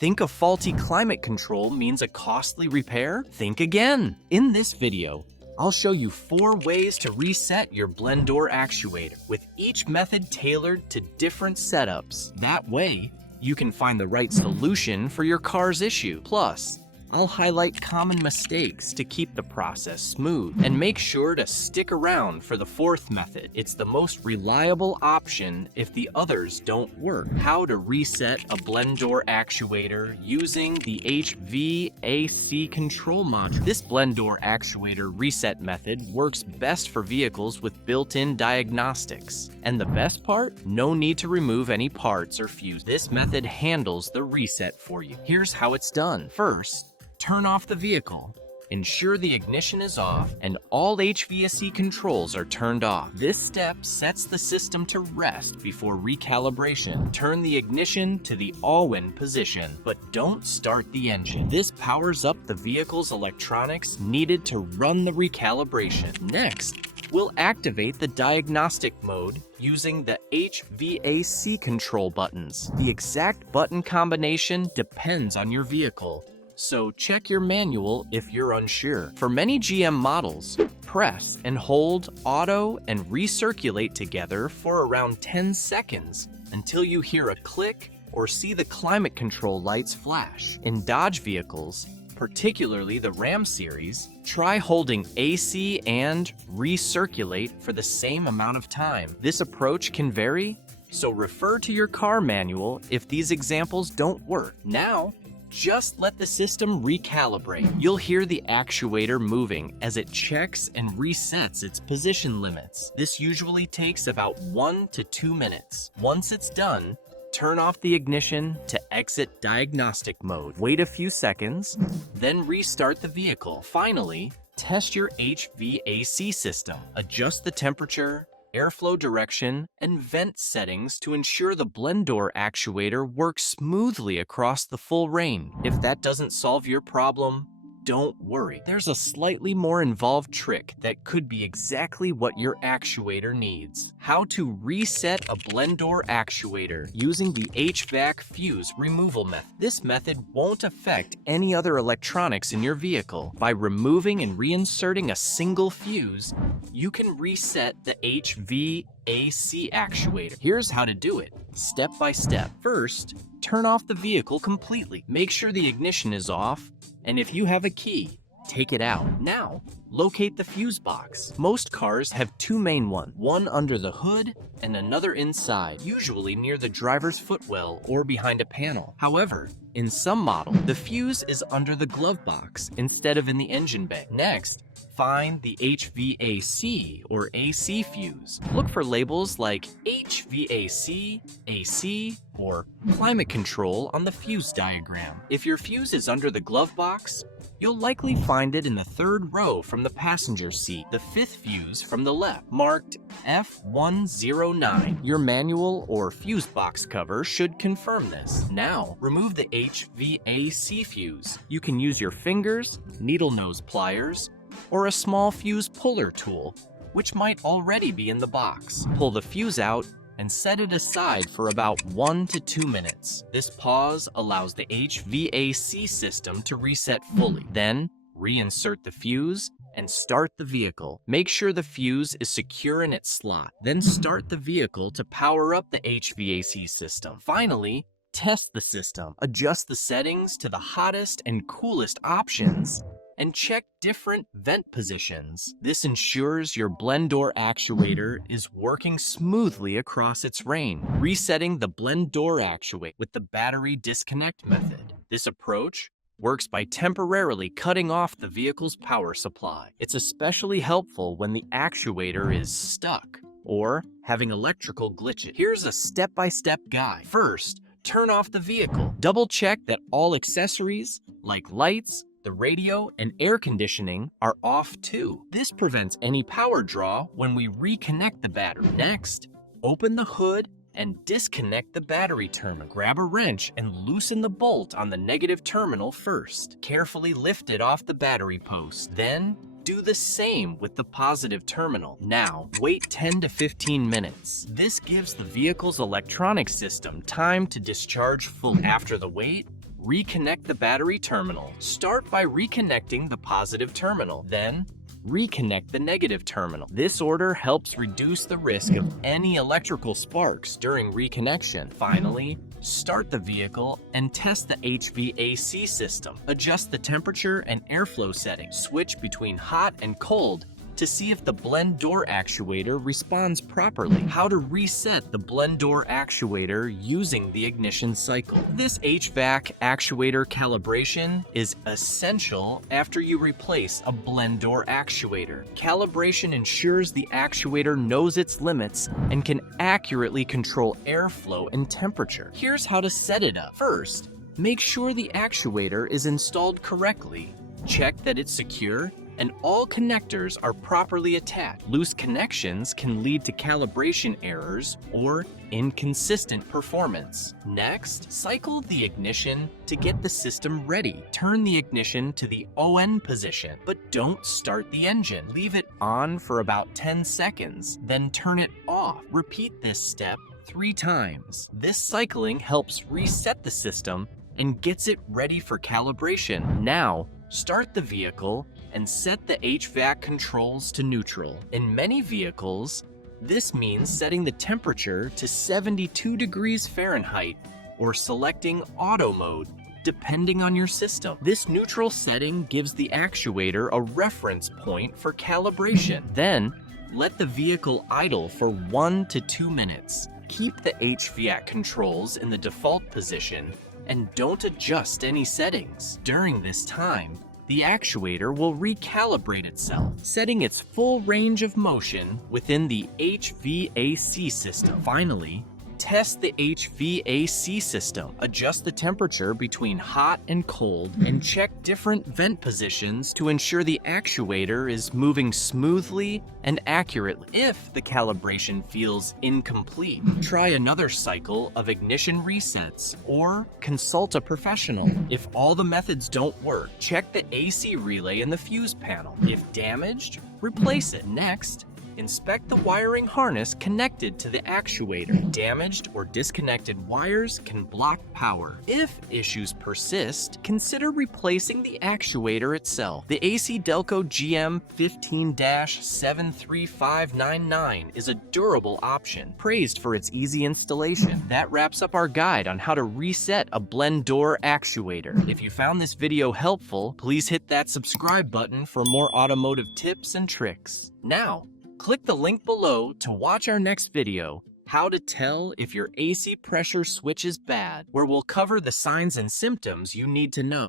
Think a faulty climate control means a costly repair? Think again. In this video, I'll show you 4 ways to reset your blend door actuator, with each method tailored to different setups. That way, you can find the right solution for your car's issue. Plus, I'll highlight common mistakes to keep the process smooth, and make sure to stick around for the 4th method. It's the most reliable option if the others don't work. How to reset a blend door actuator using the HVAC control module. This blend door actuator reset method works best for vehicles with built-in diagnostics. And the best part? No need to remove any parts or fuse. This method handles the reset for you. Here's how it's done. First, turn off the vehicle. Ensure the ignition is off and all HVAC controls are turned off. This step sets the system to rest before recalibration. Turn the ignition to the all-in position, but don't start the engine. This powers up the vehicle's electronics needed to run the recalibration. Next, we'll activate the diagnostic mode using the HVAC control buttons. The exact button combination depends on your vehicle, so check your manual if you're unsure. For many GM models, press and hold auto and recirculate together for around 10 seconds until you hear a click or see the climate control lights flash. In Dodge vehicles, particularly the Ram series, try holding AC and recirculate for the same amount of time. This approach can vary, so refer to your car manual if these examples don't work. Now, just let the system recalibrate. You'll hear the actuator moving as it checks and resets its position limits. This usually takes about 1 to 2 minutes. Once it's done, turn off the ignition to exit diagnostic mode. Wait a few seconds, then restart the vehicle. Finally, test your HVAC system. Adjust the temperature, airflow direction, and vent settings to ensure the blend door actuator works smoothly across the full range. If that doesn't solve your problem, don't worry. There's a slightly more involved trick that could be exactly what your actuator needs. How to reset a blend door actuator using the HVAC fuse removal method. This method won't affect any other electronics in your vehicle. By removing and reinserting a single fuse, you can reset the HVAC actuator. Here's how to do it, step by step. First, turn off the vehicle completely. Make sure the ignition is off, and if you have a key, take it out. Now, locate the fuse box. Most cars have 2 main ones, one under the hood and another inside, usually near the driver's footwell or behind a panel. However, in some models, the fuse is under the glove box instead of in the engine bay. Next, find the HVAC or AC fuse. Look for labels like HVAC, AC, or climate control on the fuse diagram. If your fuse is under the glove box, you'll likely find it in the 3rd row from the passenger seat, the 5th fuse from the left, marked F109. Your manual or fuse box cover should confirm this. Now, remove the HVAC fuse. You can use your fingers, needle nose pliers, or a small fuse puller tool, which might already be in the box. Pull the fuse out and set it aside for about 1 to 2 minutes. This pause allows the HVAC system to reset fully. Then, reinsert the fuse and start the vehicle. Make sure the fuse is secure in its slot. Then start the vehicle to power up the HVAC system. Finally, test the system. Adjust the settings to the hottest and coolest options, and check different vent positions. This ensures your blend door actuator is working smoothly across its range. Resetting the blend door actuator with the battery disconnect method. This approach works by temporarily cutting off the vehicle's power supply. It's especially helpful when the actuator is stuck or having electrical glitches. Here's a step-by-step guide. First, turn off the vehicle. Double check that all accessories, like lights, the radio, and air conditioning are off too. This prevents any power draw when we reconnect the battery. Next, open the hood and disconnect the battery terminal. Grab a wrench and loosen the bolt on the negative terminal first. Carefully lift it off the battery post. Then, do the same with the positive terminal. Now, wait 10 to 15 minutes. This gives the vehicle's electronic system time to discharge fully. After the wait, reconnect the battery terminal. Start by reconnecting the positive terminal, then reconnect the negative terminal. This order helps reduce the risk of any electrical sparks during reconnection. Finally, start the vehicle and test the HVAC system. Adjust the temperature and airflow settings. Switch between hot and cold to see if the blend door actuator responds properly. How to reset the blend door actuator using the ignition cycle. This HVAC actuator calibration is essential after you replace a blend door actuator. Calibration ensures the actuator knows its limits and can accurately control airflow and temperature. Here's how to set it up. First, make sure the actuator is installed correctly. Check that it's secure and all connectors are properly attached. Loose connections can lead to calibration errors or inconsistent performance. Next, cycle the ignition to get the system ready. Turn the ignition to the ON position, but don't start the engine. Leave it on for about 10 seconds, then turn it off. Repeat this step 3 times. This cycling helps reset the system and gets it ready for calibration. Now, start the vehicle and set the HVAC controls to neutral. In many vehicles, this means setting the temperature to 72 degrees Fahrenheit or selecting auto mode, depending on your system. This neutral setting gives the actuator a reference point for calibration. Then, let the vehicle idle for 1 to 2 minutes. Keep the HVAC controls in the default position and don't adjust any settings. During this time, the actuator will recalibrate itself, setting its full range of motion within the HVAC system. Finally, test the HVAC system. Adjust the temperature between hot and cold and check different vent positions to ensure the actuator is moving smoothly and accurately. If the calibration feels incomplete, try another cycle of ignition resets or consult a professional. If all the methods don't work, check the AC relay in the fuse panel. If damaged, replace it. Next, inspect the wiring harness connected to the actuator. Damaged or disconnected wires can block power. If issues persist, consider replacing the actuator itself. The AC Delco GM 15-73599 is a durable option, praised for its easy installation. That wraps up our guide on how to reset a blend door actuator. If you found this video helpful, please hit that subscribe button for more automotive tips and tricks. Now, click the link below to watch our next video, How to Tell If Your AC Pressure Switch is Bad, where we'll cover the signs and symptoms you need to know.